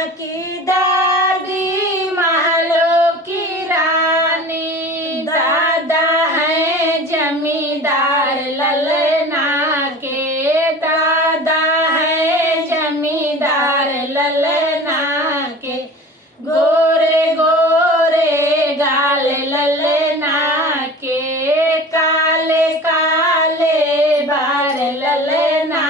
की दादी महलों की रानी, दादा है जमींदार ललना के, दादा है जमींदार ललना के। गोरे गोरे गाल ललना के, काले काले बाल ललना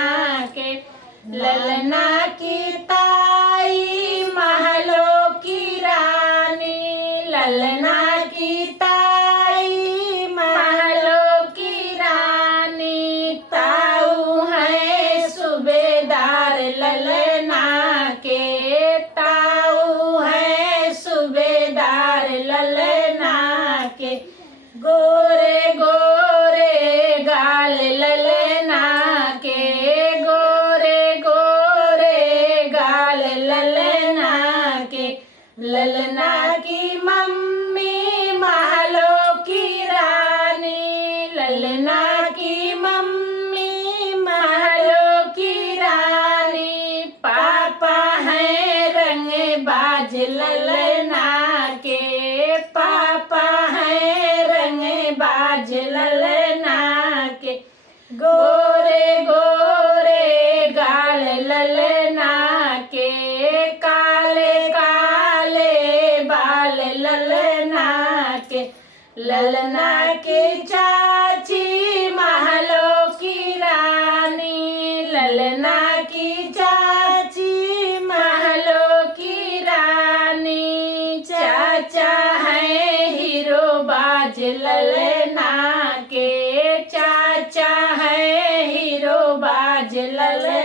के। ललना की ताई महलों की रानी, ललना की ताई महलों की रानी। ताऊ है सूबेदार ललना के, ताऊ है सूबेदार ललना के। गोरे गोरे गाल ललना के, गोरे गोरे गाल ललना के। ललना की मम्मी महलों की रानी, ललना की मम्मी महलों की रानी। पापा है रंगबाज ललना के, पापा है रंगबाज ललना के। गोरे गोरे गाल ललना के, काले काले बाल ललना के। ललना की चाची महलों की रानी, ललना की चाची महलों की रानी। चाचा है हीरो बाज ललना के, चाचा है हीरो बाज ललना